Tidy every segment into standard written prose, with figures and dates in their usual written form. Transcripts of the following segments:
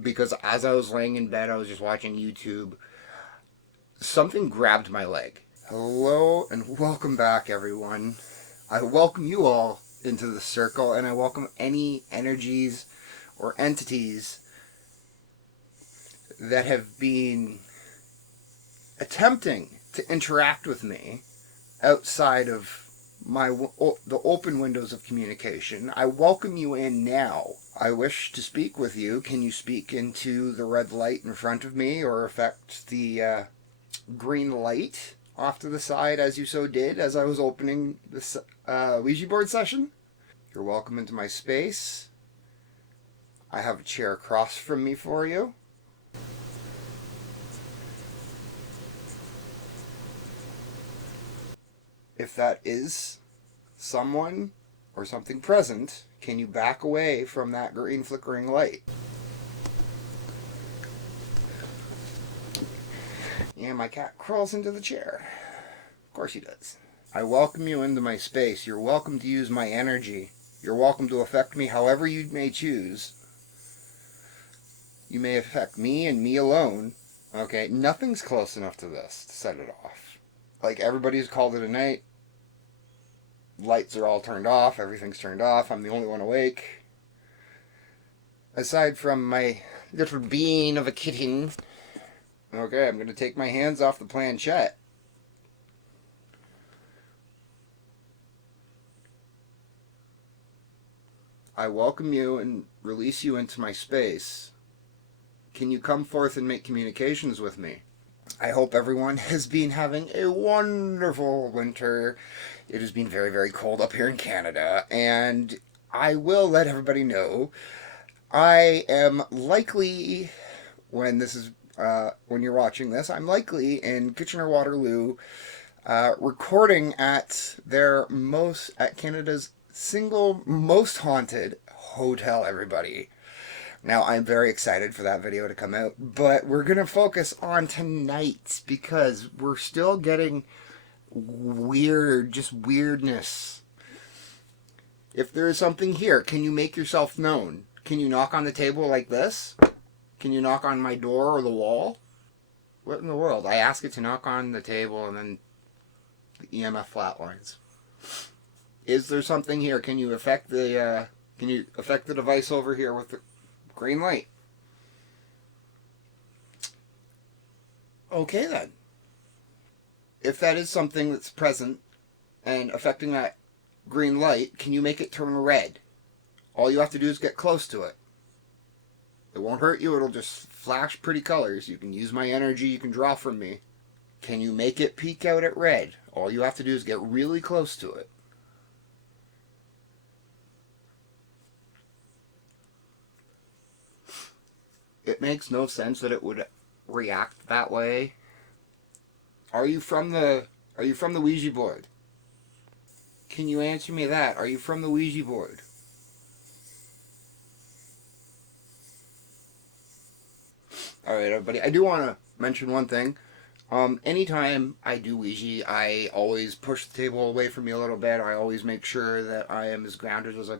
because as I was laying in bed, I was just watching YouTube. Something grabbed my leg. Hello and welcome back, everyone. I welcome you all into the circle, and I welcome any energies or entities that have been attempting to interact with me outside of the open windows of communication. I welcome you in now. I wish to speak with you. Can you speak into the red light in front of me, or affect the green light off to the side as you so did as I was opening this Ouija board session? You're welcome into my space. I have a chair across from me for you. If that is someone or something present, can you back away from that green flickering light? And my cat crawls into the chair. Of course he does. I welcome you into my space. You're welcome to use my energy. You're welcome to affect me however you may choose. You may affect me and me alone. Okay, nothing's close enough to this to set it off. Like, everybody's called it a night. Lights are all turned off. Everything's turned off. I'm the only one awake. Aside from my little being of a kitten. Okay, I'm going to take my hands off the planchette. I welcome you and release you into my space. Can you come forth and make communications with me? I hope everyone has been having a wonderful winter. It has been very, very cold up here in Canada, and I will let everybody know I am likely, when you're watching this, I'm likely in Kitchener-Waterloo, recording at Canada's single most haunted hotel, everybody. Now, I'm very excited for that video to come out, but we're going to focus on tonight because we're still getting just weirdness. If there is something here, can you make yourself known? Can you knock on the table like this? Can you knock on my door or the wall? What in the world? I ask it to knock on the table and then the EMF flatlines. Is there something here? Can you affect the device over here with the green light? Okay then. If that is something that's present and affecting that green light, can you make it turn red? All you have to do is get close to it. It won't hurt you, it'll just flash pretty colors. You can use my energy, you can draw from me. Can you make it peek out at red? All you have to do is get really close to it. It makes no sense that it would react that way. Are you from the Ouija board? Can you answer me that? Are you from the Ouija board? Alright, everybody, I do want to mention one thing. Anytime I do Ouija, I always push the table away from me a little bit. I always make sure that I am as grounded as I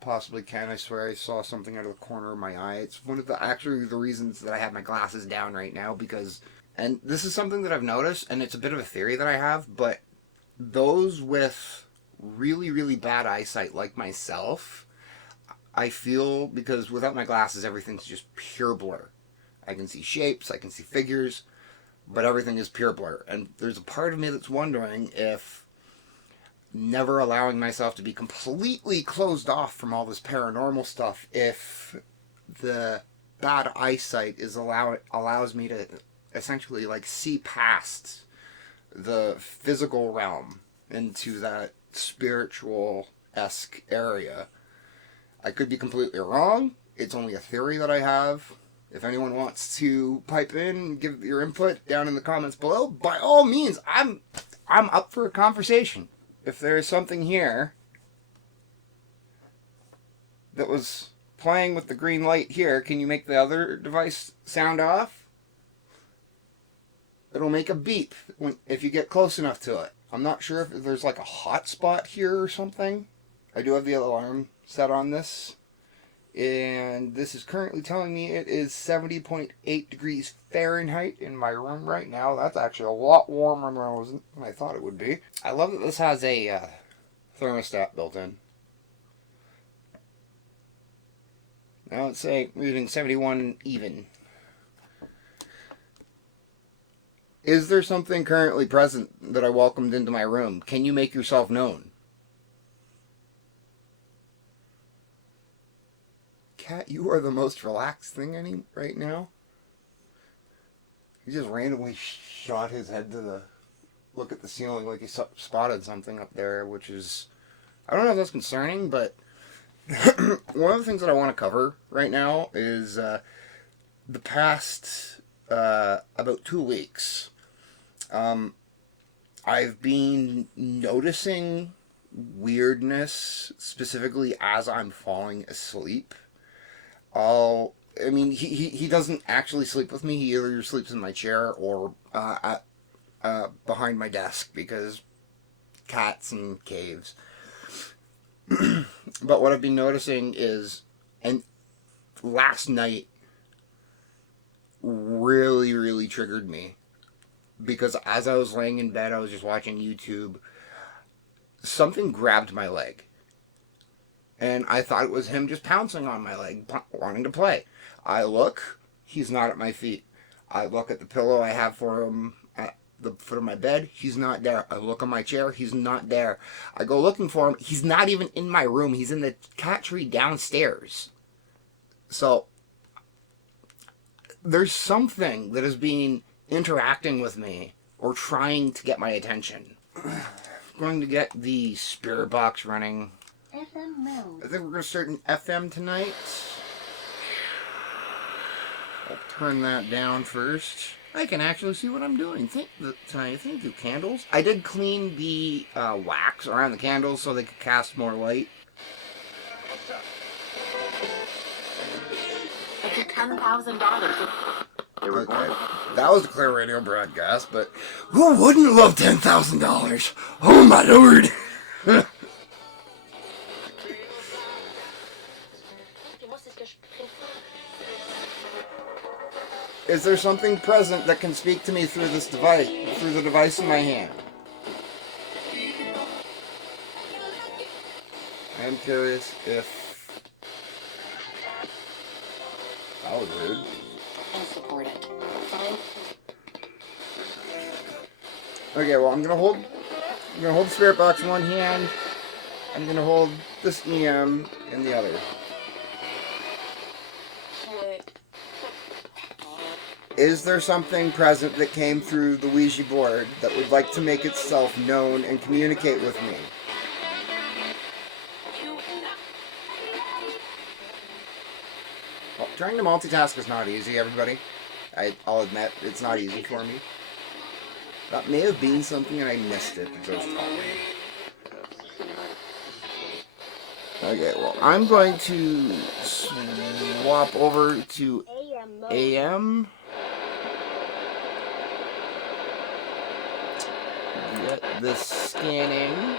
possibly can. I swear I saw something out of the corner of my eye. It's one of the reasons that I have my glasses down right now, because, and this is something that I've noticed, and it's a bit of a theory that I have, but those with really, really bad eyesight like myself, I feel, because without my glasses everything's just pure blur. I can see shapes, I can see figures, but everything is pure blur. And there's a part of me that's wondering if never allowing myself to be completely closed off from all this paranormal stuff, if the bad eyesight allows me to essentially like see past the physical realm into that spiritual-esque area. I could be completely wrong. It's only a theory that I have. If anyone wants to pipe in and give your input down in the comments below, by all means, I'm up for a conversation. If there is something here that was playing with the green light here, can you make the other device sound off? It'll make a beep if you get close enough to it. I'm not sure if there's like a hot spot here or something. I do have the alarm set on this And this is currently telling me it is 70.8 degrees Fahrenheit in my room right now. That's actually a lot warmer than I thought it would be. I love that this has a thermostat built in. Now it's saying reading 71 even. Is there something currently present that I welcomed into my room? Can you make yourself known? Cat, you are the most relaxed thing right now. He just randomly shot his head to the look at the ceiling like he spotted something up there, which is, I don't know if that's concerning, but one of the things that I want to cover right now is the past about 2 weeks. I've been noticing weirdness, specifically as I'm falling asleep. He doesn't actually sleep with me. He either sleeps in my chair or behind my desk because cats and caves. But what I've been noticing is, and last night really, really triggered me because as I was laying in bed, I was just watching YouTube. Something grabbed my leg. And I thought it was him just pouncing on my leg, wanting to play. I look, he's not at my feet. I look at the pillow I have for him at the foot of my bed, he's not there. I look on my chair, he's not there. I go looking for him, he's not even in my room. He's in the cat tree downstairs. So, there's something that is interacting with me or trying to get my attention. I'm going to get the spirit box running. FM mode. I think we're going to start in FM tonight. I'll turn that down first. I can actually see what I'm doing tonight. Thank you, candles. I did clean the wax around the candles so they could cast more light. $10,000. Okay, that was a clear radio broadcast, but who wouldn't love $10,000? Oh my lord! Is there something present that can speak to me through this device, through the device in my hand? I'm curious if... That was rude. Okay, well, I'm gonna hold the spirit box in one hand. I'm gonna hold this EM in the other. Is there something present that came through the Ouija board that would like to make itself known and communicate with me? Well, trying to multitask is not easy, everybody. I'll admit, it's not easy for me. That may have been something and I missed it as I was talking. Okay, well, I'm going to swap over to AM. Get this scanning.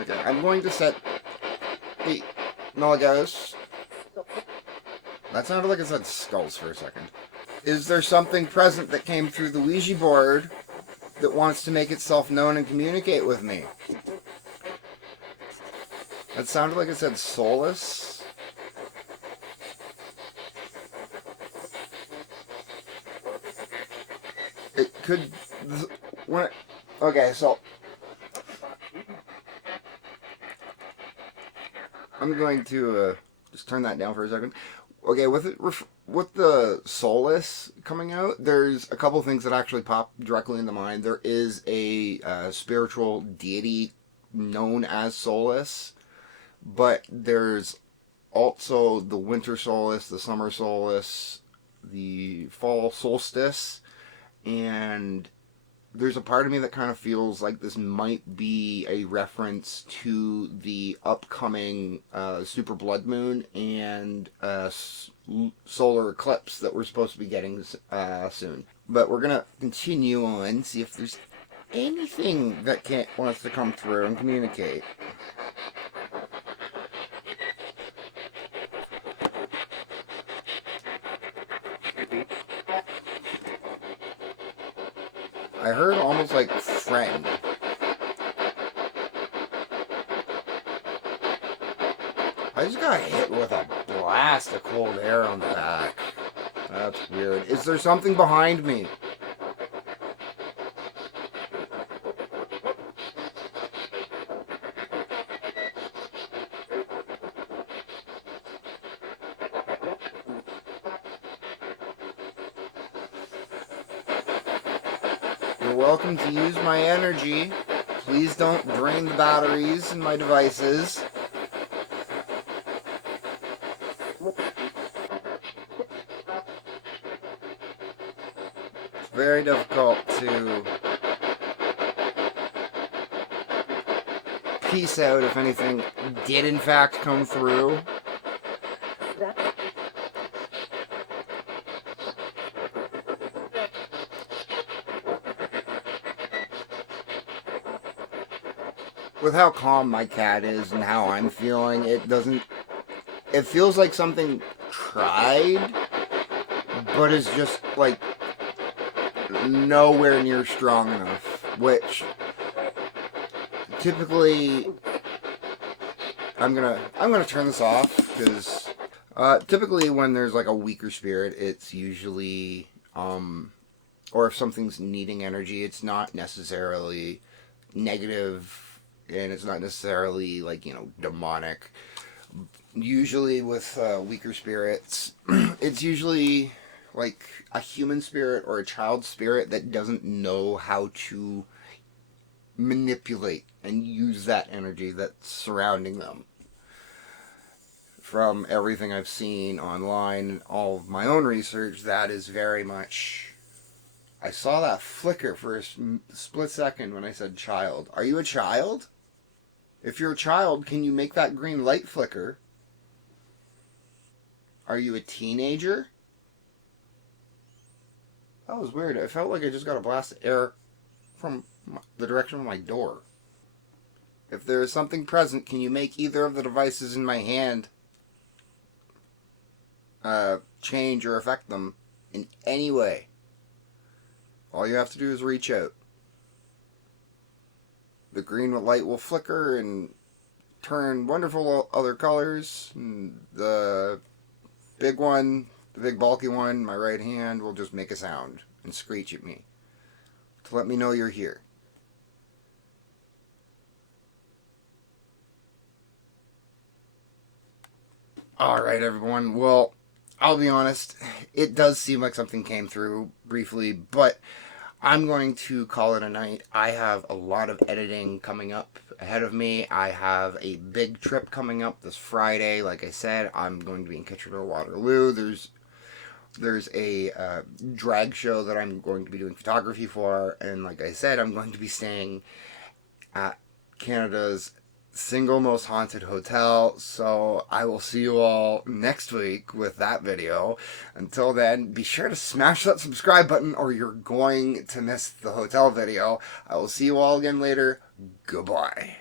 Okay, I'm going to set the Nolagos. That sounded like it said skulls for a second. Is there something present that came through the Ouija board that wants to make itself known and communicate with me? That sounded like it said soulless. It could... Okay, so... I'm going to just turn that down for a second. Okay, with the soulless coming out, there's a couple things that actually pop directly into mind. There is a spiritual deity known as soulless, but there's also the winter solstice, the summer solstice, the fall solstice, and there's a part of me that kind of feels like this might be a reference to the upcoming super blood moon and solar eclipse that we're supposed to be getting soon. But we're going to continue on, see if there's anything that wants to come through and communicate. I heard almost like friend. I just got hit with a blast of cold air on the back. That's weird. Is there something behind me? You're welcome to use my energy. Please don't drain the batteries in my devices. It's very difficult to piece out if anything did in fact come through. With how calm my cat is and how I'm feeling, it feels like something tried, but is just like nowhere near strong enough, which typically I'm gonna turn this off, because typically when there's like a weaker spirit, it's usually or if something's needing energy, it's not necessarily negative. And it's not necessarily like, demonic. Usually with weaker spirits, it's usually like a human spirit or a child spirit that doesn't know how to manipulate and use that energy that's surrounding them. From everything I've seen online and all of my own research, that is very much... I saw that flicker for a split second when I said child. Are you a child? If you're a child, can you make that green light flicker? Are you a teenager? That was weird. I felt like I just got a blast of air from the direction of my door. If there is something present, can you make either of the devices in my hand change or affect them in any way? All you have to do is reach out. The green light will flicker and turn wonderful other colors. And the big one, the big bulky one, my right hand, will just make a sound and screech at me to let me know you're here. Alright, everyone. Well, I'll be honest. It does seem like something came through briefly, but I'm going to call it a night. I have a lot of editing coming up ahead of me. I have a big trip coming up this Friday. Like I said, I'm going to be in Kitchener-Waterloo. There's a drag show that I'm going to be doing photography for. And like I said, I'm going to be staying at Canada's single most haunted hotel. So I will see you all next week with that video. Until then, be sure to smash that subscribe button or you're going to miss the hotel video. I will see you all again later. Goodbye.